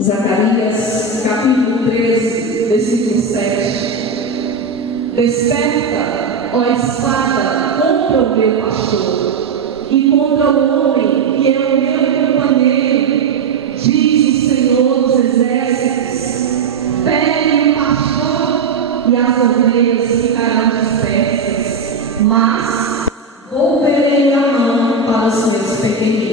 Zacarias, capítulo 13, versículo 7. Desperta, ó espada, contra o meu pastor, e contra o homem que é o meu companheiro, diz o Senhor dos Exércitos. Pegue o pastor e as ovelhas ficarão dispersas, mas volverei a mão para os meus pequeninos.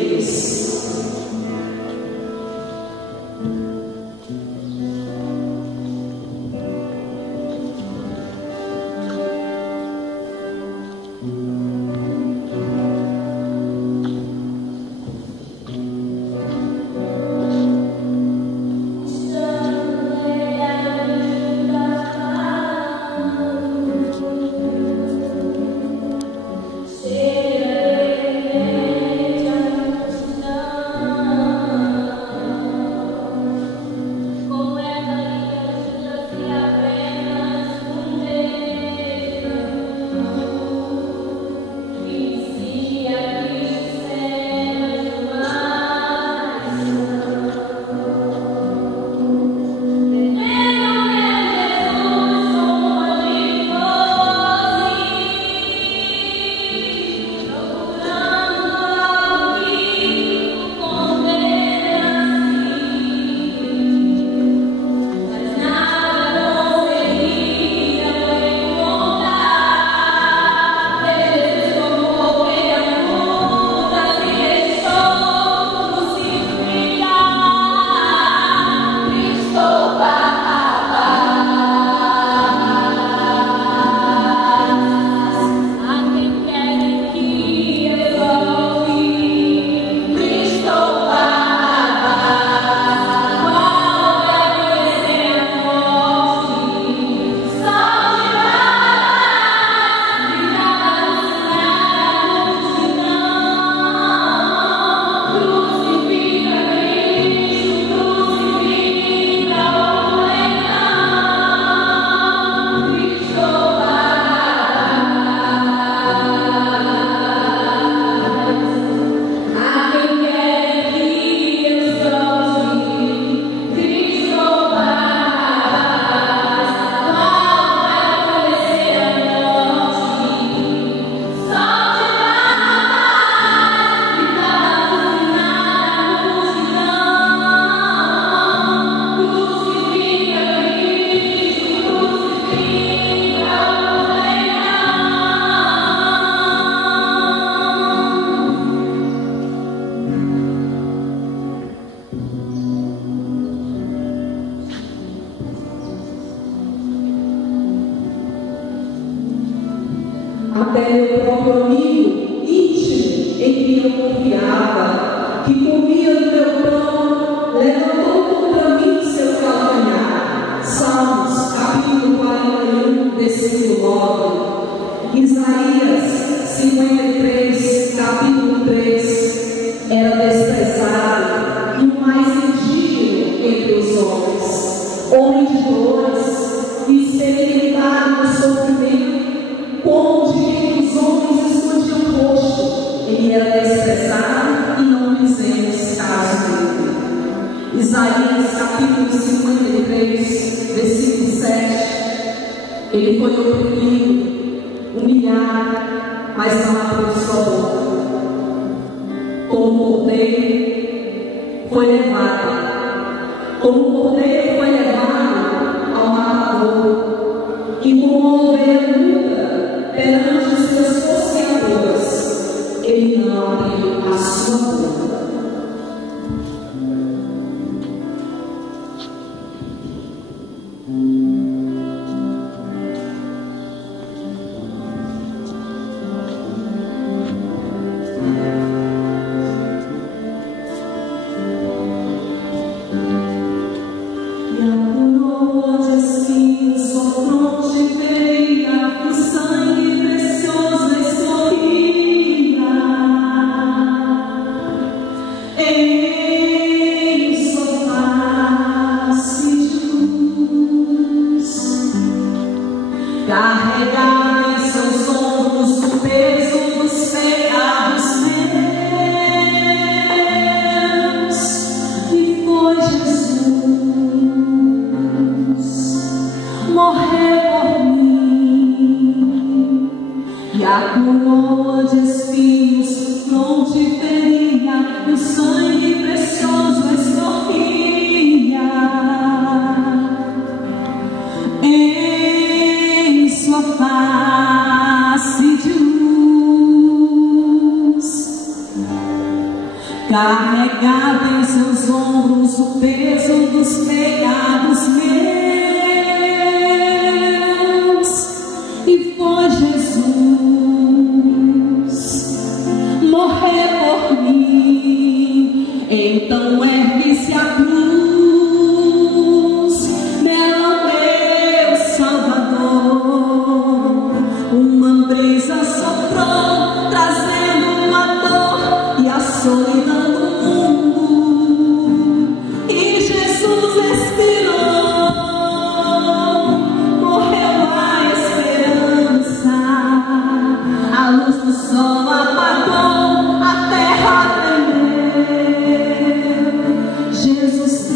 meu próprio amigo íntimo em quem eu confiava, que comia do meu pão, levantou contra mim seu calcanhar. Salmos, capítulo 41, versículo 9. Isaías 53, capítulo 3. Era desprezado e o mais indigno entre os homens, homem de dores e experimentado no sofrimento, como de quem os homens escondiam o rosto. Ele era desprezado e não fizemos caso dele. Isaías capítulo 53, versículo 7. Ele foi oprimido, humilhado, mas não abriu sua boca. Como cordeiro foi levado, ao matador, e como ovelha muda perante os seus tosqueadores, ele não abriu a sua boca. Carregado em seus ombros o peso dos pecados meus, e foi Jesus morrer por mim, e a coroa de espinhos não te feria, e o sangue precioso escorria. Face de luz, carregado em seus ombros o peso dos pecados meus, e foi Jesus morrer por mim. Então ergue-se a cruz, nela meu Salvador. Uma brisa soprou, trazendo a dor e a solidão do mundo, e Jesus expirou, morreu a esperança. A luz do sol apagou, a terra tremeu. Jesus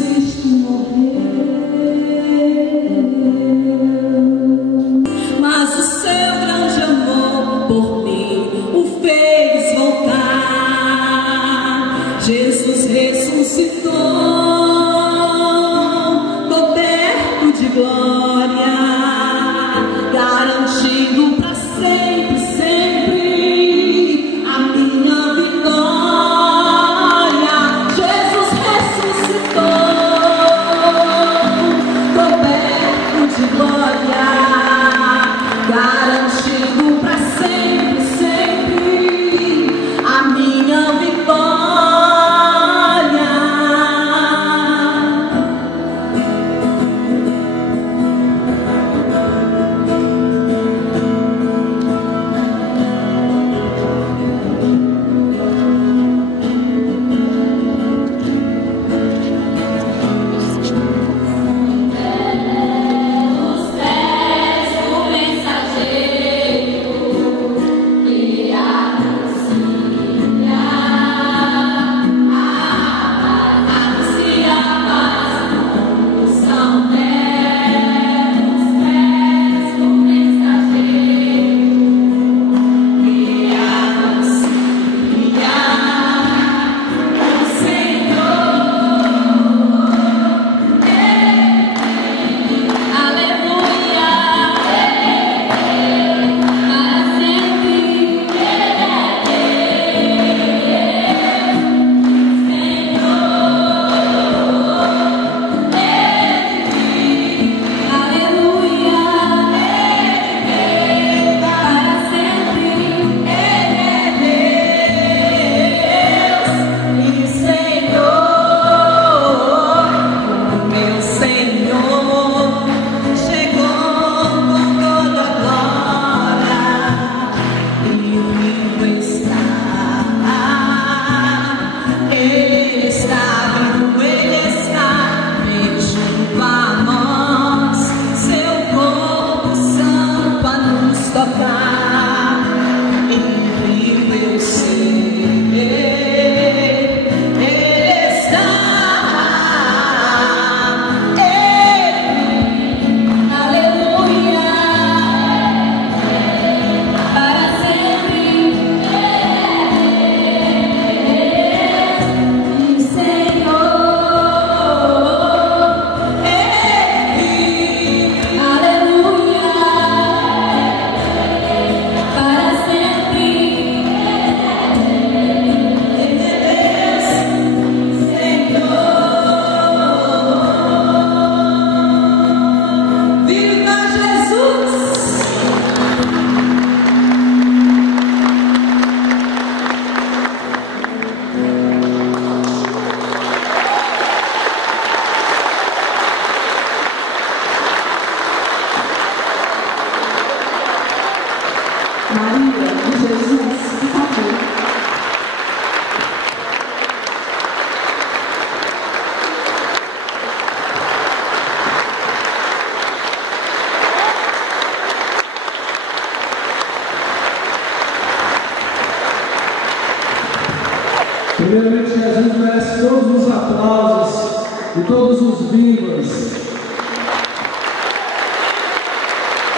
Primeiramente, Jesus merece todos os aplausos e todos os vivas.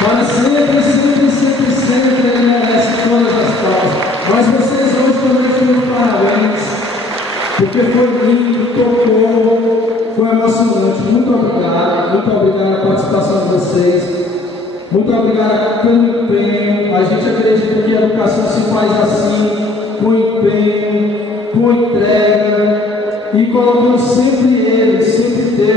Para sempre, sempre, sempre, sempre, Ele merece todas as palavras. Mas vocês hoje também têm parabéns, porque foi lindo, tocou, foi emocionante. Muito obrigado a participação de vocês. Muito obrigado pelo empenho. A gente acredita que a educação se faz assim, com empenho, com entrega, e colocando sempre Ele, sempre Deus